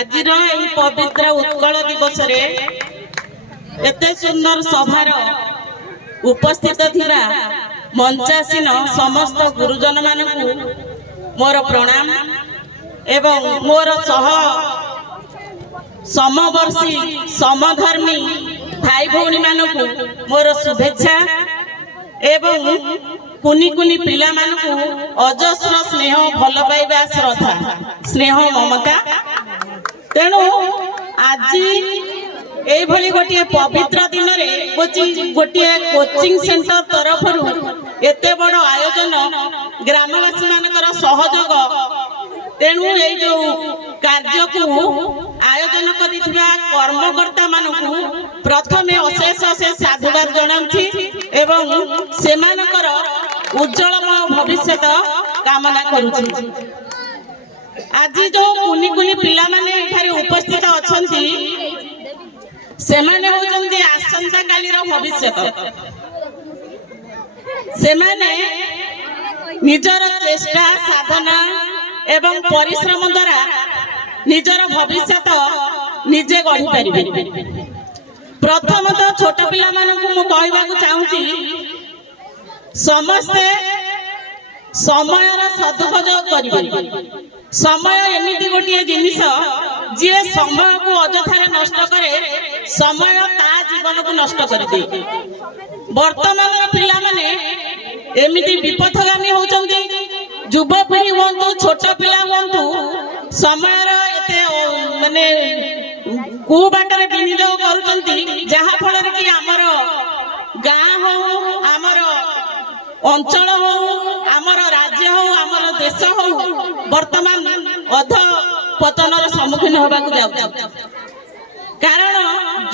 आज पवित्र उत्कल दिवस रे एते सुंदर सभार उपस्थित थिबा मंचासीन समस्त गुरुजन मानकु मोर प्रणाम एवं मोर सह समवर्षी समधर्मी भाई भौणी मानकु मोर शुभेच्छा एवं कुनी कुनी पिला मानकु अजस्र स्नेह भल पाइबा श्रद्धा स्नेह ममता। तेणु आज एभली गोटे पवित्र दिन में गोटे कोचिंग सेंटर तरफ एते बड़ आयोजन ग्रामवासी मानकर सहयोग तेणु ये जो कार्य को आयोजन करिथिबा कर्मकर्ता मानकु प्रथमे अशेष अशेष साधुवाद जणाउछि एवं सेमानकर उज्जवलमय भविष्य कामना करुछि। आज जो कुनी कुनी पिला माने एठारे उपस्थित अछंती सेमाने होचंती आसंता कालीर भविष्य। सेमाने निजर चेष्टा साधना एवं परिश्रम द्वारा निजर भविष्य निजे गढ़ी पारिबे। प्रथमतः छोट पिला मानकु मु कहबाकू चाहूची समस्ते समयर सदुपयोग करिबे। समय एमिति गोटे जिनिस जे समय को अजथारे नष्ट करे समय ता जीवन को नष्ट कर दे। वर्तमान पिला माने एमिति विपथगामी होचंती युवपीढ़ी हुंतु छोट पिला हुंतु समय एते माने को बाटरे विनियोग करूचंती जहा फल कि आमर गाँ हो आमर अंचल हो आमर राज्य हो आमर देश हो वर्तमान अध पतनर सम्मुखीन होबाकू जाउ। कारण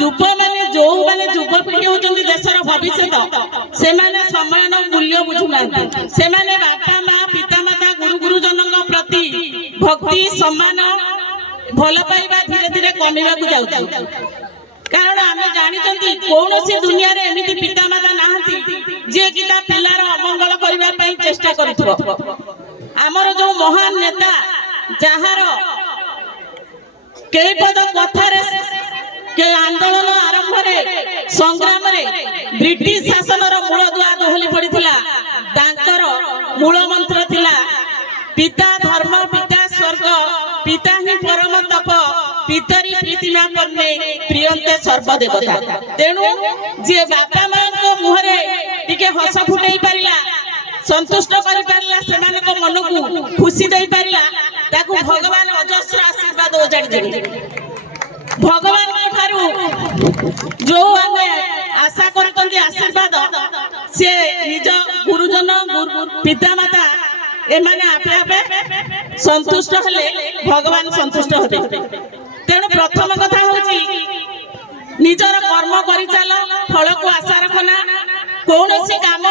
युव माने जो माने युवपीढ़ी होचंती देशर भविष्य से माने समय मूल्य बुझुना से माने बापा माँ पिता माता गुरु गुरुजन प्रति भक्ति सम्मान भल पाइबा धीरे धीरे कमिबाकू जाउ। कारण आमे जानिचंती कोनोसी दुनिया रे एमिति पिता माता नाहंती जे कि ता पिलार अमंगल करिबा पई चेष्टा करिथबो। हमर जो महान नेता जहार केई पद कथारे के आंदोलन आरंभ रे संग्राम रे ब्रिटिश शासनर मूल दुआ दोहली पड़िथिला तांकर मूल मंत्र थिला पिता धर्म पिता स्वर्ग पिता ही परम तप पितरी प्रीतिमा पन्ने प्रियंते सर्वदेवता। तेणु जे बापा मां को मुहरे टिके हस फुटई पारिला संतुष्ट करि पारिला सेमान को मन को खुशी देई पारिला ताकू भगवान अजस्र आशीर्वाद ओजाडी देबे। भगवान को थारू जो आमे आशा करतंती आशीर्वाद से निज गुरुजन पिता माता एमाने आपे आपे संतुष्ट हेले भगवान संतुष्ट होते। तेणु प्रथम कथा होची निजर कर्म करि चल फल को आशा रखना कोनोसी काम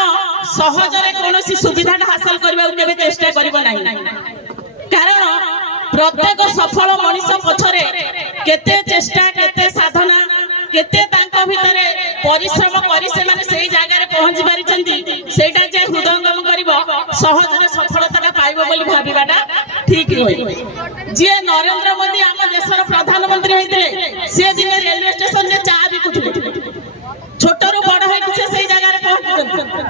सहजरे कोनोसी सुविधा हासिल करबा केबे चेष्टा करिवो नाही। कारण प्रत्येक सफल मनुष्य पछरे केते चेष्टा केते साधना केते तांको भितरे परिश्रम करी से माने सेही जागा रे पहुंची पारिचंती सेटा जे हृदयंगम करिवो सहजरे सफलता पाइबो बोली भाबिबाटा ठीक होय। जे नरेंद्र मोदी आम देशर प्रधानमंत्री होइतिले से दिन रेलवे स्टेशन रे चा बिकुथिले छोटरू बड़ होय से सेही जागा रे पहुंचुचंती।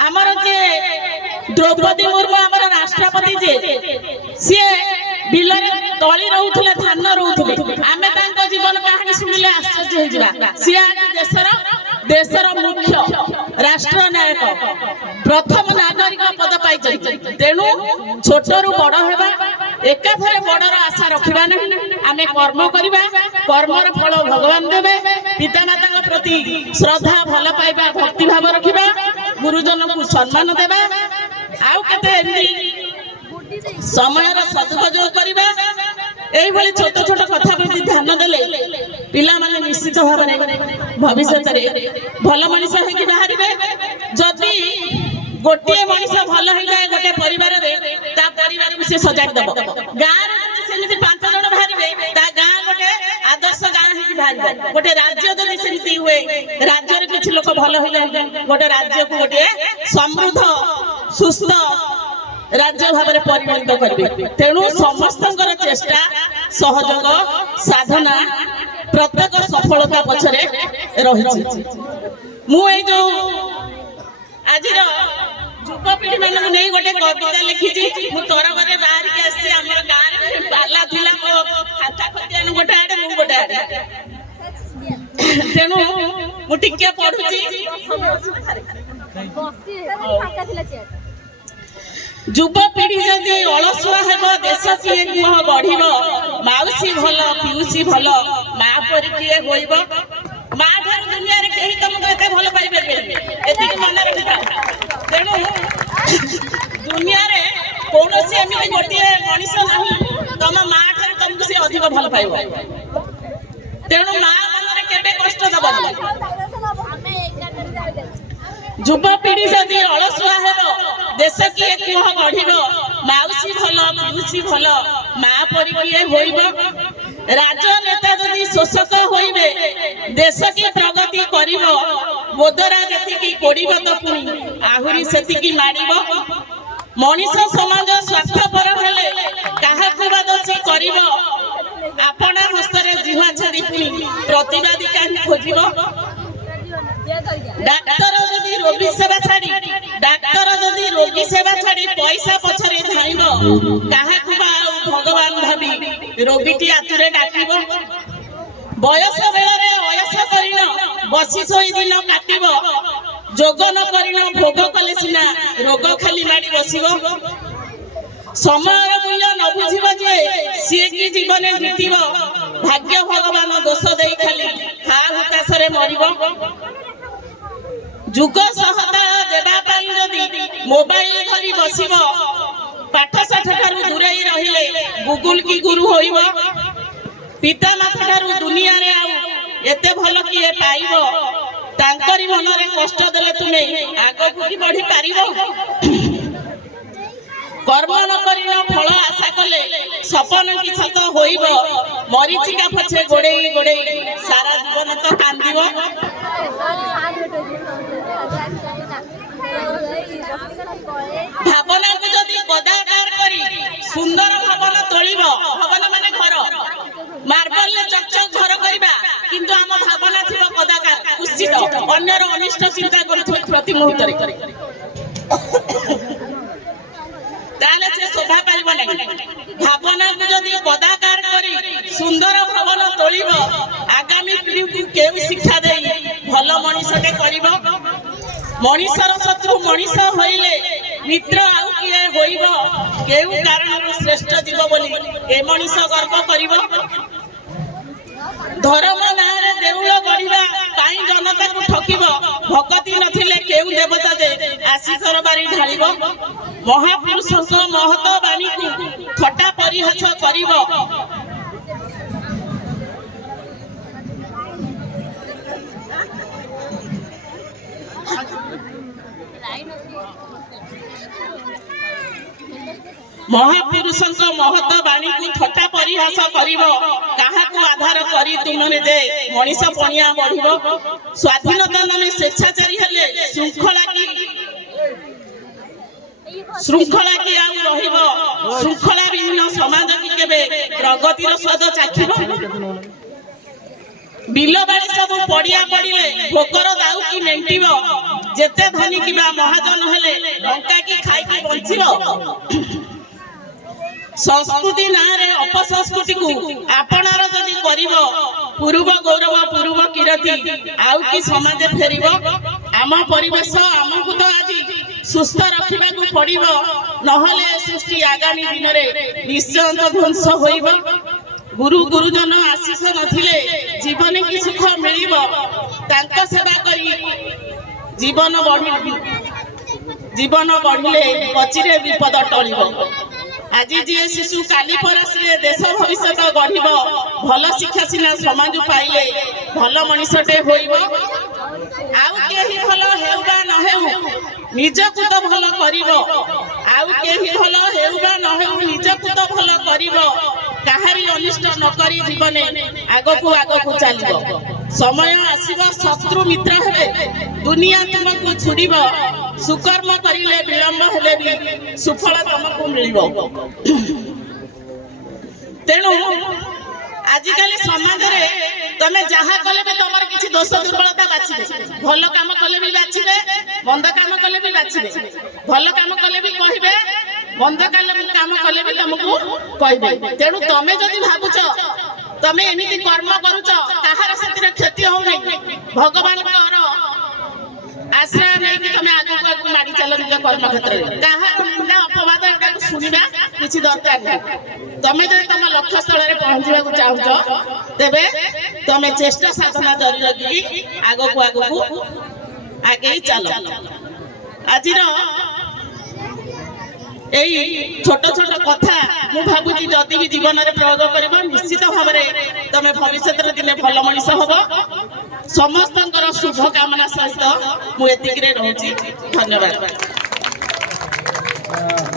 हमर जे द्रौपदी मुर्मू हमर राष्ट्रपति जे से बिलरे तळी रहउथिले धान रहउथिले आमे तांको जीवन कहानी सुनिले आश्चर्य होई जिबा। से आज देशर मुख्य राष्ट्र नायक प्रथम नागरिक पद पाइछन। तेणु छोटरू बड़ हेबा एकाथरे बड़र आशा रखिबा नहीं आमे कर्म करिबा कर्मर फल भगवान देबे। पिता माता प्रति श्रद्धा भल पाइबा भक्ति भाव रखिबा गुरुजन को सम्मान देबा आउ केते एमदी समयर सदुपयोग करिबा एई भली छोट छोट कथा प्रति ध्यान देले पिला माने निश्चित भाव भविष्य रे भल मनुष्य होई बाहरिबे। जदि गोटे मनुष्य भल होई जाए गोटे परिवार रे ता परिवार को से सजाड़ दबो। गाँ रे सेमिति 5 जण बाहरिबे ता गाँ गोटे आदर्श गाँ होई बाहरिबे। गोटे राज्य जदि सेमिति हुए राज्य रे किछ लोक भल होई जाए गोटे राज्य को गोटे समृद्ध सुस्थ राज्य भाव में परिगणित करेंगे। तेणु समस्त चेष्टा सहयोग ସାଧନା ପ୍ରତ୍ୟେକ ସଫଳତା ପଛରେ ରହିଛି। ମୁଁ ଏଇ ଯୋଉ ଆଜିର ଯୁବପିଢି ମାନଙ୍କୁ ନେଇ ଗୋଟେ କବିତା ଲେଖିଛି। ମୁଁ ତରବରରେ ବାହାରିକି ଆସିଛି। ଆମର ଗାଁରେ ପାଲା ଥିଲା, ମୋ ଖାତା ଖତିଆନ ଗୋଟେ ଆଡେ, ମୁଁ ଗୋଟେ ଆଡେ, ତେଣୁ ମୁଁ ଟିକେ ପଢୁଛି। ଯୁବପିଢି ଯଦି ଅଳସୁଆ ହେବ ଦେଶ କିଏ କୁହ ଗଢିବ। ମାଉସୀ ଭଲ ପିଉସୀ ଭଲ ମା ପରି କିଏ ହୋଇବ। ମା ଠାରୁ ଦୁନିଆରେ କେହି ତମକୁ ଏତେ ଭଲ ପାଇପାରିବେନି, ଏତିକି ମନେ ରଖିଥାଅ। ତେଣୁ ଦୁନିଆରେ କୌଣସି ଏମିତି ଗୋଟିଏ ମଣିଷ ନାହିଁ ତମ ମା ଠାରୁ ତମକୁ ସେ ଅଧିକ ଭଲ ପାଇବ। ତେଣୁ ମା ମନରେ କେବେ କଷ୍ଟ ଦବନି। ଯୁବପିଢି ଯଦି ଅଳସୁଆ ହେବ ଦେଶ କିଏ କୁହ ଗଢିବ। ମାଉସୀ ଭଲ ପିଉସୀ ଭଲ ମା ପରି କିଏ ହୋଇବ। ରାଜନେତା ଯଦି ଶୋଷକ ହୋଇବେ ଦେଶ କି ପ୍ରଗତି କରିବ। ବୋଦରା ଯେତିକି କୋଡ଼ିବ ତ ପୁଣି ଆହୁରି ସେତିକି ମାଡ଼ିବ। ମଣିଷ ସମାଜ ସ୍ୱାର୍ଥପର ହେଲେ କାହାକୁ ବା ଦୋଷୀ କରିବ। ଆପଣା ହସ୍ତରେ ଜିହ୍ବା ଛାଡ଼ି ପୁଣି ପ୍ରତିବାଦୀ କାହିଁ ଖୋଜିବ। ଡାକ୍ତର ଯଦି ରୋଗୀ ସେବା ଛାଡ଼ି ପଇସା ପଛରେ ଧାଇଁବ। କାହାକୁ ବା ଆଉ ଭଗବାନ ଭାବି ରୋଗୀଟି ଆତୁରେ ଡାକିବ। ବୟସ ବେଳରେ ଅୟସ କରିନ ବସି ଶୋଇ ଦିନ କାଟିବ। ଯୋଗ ନ କରିନ ଭୋଗ କଲେ ସିନା ରୋଗ ଖାଲି ମାଡ଼ି ବସିବ। ସମୟର ମୂଲ୍ୟ ନ ବୁଝିବ ଯେ ସିଏ କି ଜୀବନେ ଜିତିବ। ଭାଗ୍ୟ ଭଗବାନ ଦୋଷ ଦେଇ ଖାଲି ହା ହୁତାଶରେ ମରିବ। ଯୁଗ ସହତାଳ ଦେବା ପାଇଁ ଯଦି ମୋବାଇଲ ଧରି ବସିବ। ପାଠଶାଠ ଠାରୁ ଦୂରେଇ ରହିଲେ ଗୁଗୁଲ କି ଗୁରୁ ହୋଇବ। ପିତା ମାତା ଠାରୁ ଦୁନିଆରେ ଆଉ ଏତେ ଭଲ କିଏ ପାଇବ। ତାଙ୍କରି ମନରେ କଷ୍ଟ ଦେଲେ ତୁମେ ଆଗକୁ କି ବଢି ପାରିବ। କର୍ମ ନ କରିନ ଫଳ ଆଶା କଲେ ସପନ କି ସତ ହୋଇବ। ମରିଚିକା ପଛେ ଗୋଡେଇ ଗୋଡେଇ ସାରା ଜୀବନ ତ କାନ୍ଦିବ। ଭାବନାକୁ ଯଦି କଦାକାର କରି ସୁନ୍ଦର ଭବନ ତୋଳିବ। ଭବନ ମାନେ ଘର, ମାର୍ବଲରେ ଚକଚକ ଘର କରିବା, କିନ୍ତୁ ଆମ ଭାବନା ଥିବ କଦାକାର କୁସିତ, ଅନ୍ୟର ଅନିଷ୍ଟ ଚିନ୍ତା କରୁଥିବ ପ୍ରତି ମୁହୂର୍ତ୍ତରେ, ତାହେଲେ ସେ ଶୋଭା ପାଇବ ନାହିଁ। ଭାବନାକୁ ଯଦି କଦାକାର କରି ସୁନ୍ଦର ଭବନ ତୋଳିବ। ଆଗାମୀ ପିଢିକୁ କେଉଁ ଶିକ୍ଷା ଦେଇ ଭଲ ମଣିଷଟେ କରିବ। ମଣିଷର ଶତ୍ରୁ ମଣିଷ ହୋଇଲେ ମିତ୍ର ଆଉ କିଏ ହୋଇବ। କେଉଁ କାରଣରୁ ଶ୍ରେଷ୍ଠ ଜୀବ ବୋଲି ଏ ମଣିଷ ଗର୍ବ କରିବ। ଧର୍ମ ନାଁରେ ଦେଉଳ ଗଢିବା ପାଇଁ ଜନତାକୁ ଠକିବ। ଭଗତି ନଥିଲେ କେଉଁ ଦେବତା ଯେ ଆଶିଷର ବାରି ଢାଳିବ। ମହାପୁରୁଷଙ୍କ ମହତ ବାଣୀକୁ ଥଟ୍ଟା ପରିହାସ କରିବ। ମହାପୁରୁଷଙ୍କ ମହତ ବାଣୀକୁ ଥଟ୍ଟା ପରିହାସ କରିବ। କାହାକୁ ଆଧାର କରି ତୁମରେ ଯେ ମଣିଷ ପଣିଆ ବଢିବ। ସ୍ୱାଧୀନତା ନାମେ ସ୍ୱେଚ୍ଛାଚାରୀ ହେଲେ ଶୃଙ୍ଖଳା କି ଆଉ ରହିବ। ଶୃଙ୍ଖଳା ବିହୀନ ସମାଜ କି କେବେ ପ୍ରଗତିର ସ୍ୱାଦ ଚାଖିବ। ବିଲ ବାଡ଼ି ସବୁ ପଡିଆ ପଡିଲେ ଭୋକର ଦାଉ କି ମେଣ୍ଟିବ। ଯେତେ ଧନୀ କିମ୍ବା ମହାଜନ ହେଲେ ଟଙ୍କା କି ଖାଇକି ବଞ୍ଚିବ। ସଂସ୍କୃତି ନାଁରେ ଅପସଂସ୍କୃତିକୁ ଆପଣାର ଯଦି କରିବ। ପୂର୍ବ ଗୌରବ ପୂର୍ବ କୀର୍ତ୍ତି ଆଉ କି ସମାଜ ଫେରିବ। ଆମ ପରିବେଶ ଆମକୁ ତ ଆଜି ସୁସ୍ଥ ରଖିବାକୁ ପଡିବ। ନହେଲେ ସୃଷ୍ଟି ଆଗାମୀ ଦିନରେ ନିଶ୍ଚୟ ଧ୍ୱଂସ ହୋଇବ। ଗୁରୁ ଗୁରୁଜନ ଆଶିଷ ନଥିଲେ ଜୀବନ କି ସୁଖ ମିଳିବ। ତାଙ୍କ ସେବା କରି ଜୀବନ ଗଢିଲେ ପଚିରେ ବିପଦ ଟଳିବ। ଆଜି ଯିଏ ଶିଶୁ କାଲି ପରା ସିଏ ଦେଶ ଭବିଷ୍ୟତ ଗଢିବ। ଭଲ ଶିକ୍ଷା ସିନା ସମାଜ ପାଇଲେ ଭଲ ମଣିଷଟେ ହୋଇବ। ଆଉ କେହି ଭଲ ହେଉ ବା ନ ହେଉ ନିଜକୁ ତ ଭଲ କରିବ। ଆଉ କେହି ଭଲ ହେଉ ବା ନ ହେଉ ନିଜକୁ ତ ଭଲ କରିବ। କାହାରି ଅନିଷ୍ଟ ନ କରି ଜୀବନେ ଆଗକୁ ଚାଲିବ। ସମୟ ଆସିବ ଶତ୍ରୁ ମିତ୍ର ହେବେ। ଦୁନିଆ ତୁମକୁ ଛୁଡ଼ିବ। ସୁକର୍ମ କରିଲେ ବିଳମ୍ବ ହେଲେ ବି ସୁଫଳ ତମକୁ ମିଳିବ। ତେଣୁ आजिकाली समाज रे तमे जहा कले भी तमर किछि दोष दुर्बलता बाछिबे भलो काम कले भी बाछिबे मंद काम कले भी बाछिबे भलो काम कले भी कहिबे मंद काम कले भी तुमको कहिबे तेणु तमे जदि भाबुछ तमे एमिति कर्म करूछ काहार सेतिर क्षति हो नै भगवान कर आश्रय नहीं कि तमे आगु आगु मारी चलो निज कर्म क्षेत्र रे काहार निंदा अपवाद एटा सुनिबा किछि दरकार नै तमे जे तम लक्ष्य स्थल रे पहुंचबा को चाहूछ तेबे तमे चेष्टा साधना जारी रखी आगु आगु आगे चलो आजिर एई छोट छोट कथा मु भाबुची जदि भी जीवन रे प्रयोग करबो निश्चित भाव रे तमे भविष्य रे दिने भलो मनीष होबो समस्तंकर शुभ कामना सहित मु एतिक रे रहूची धन्यवाद।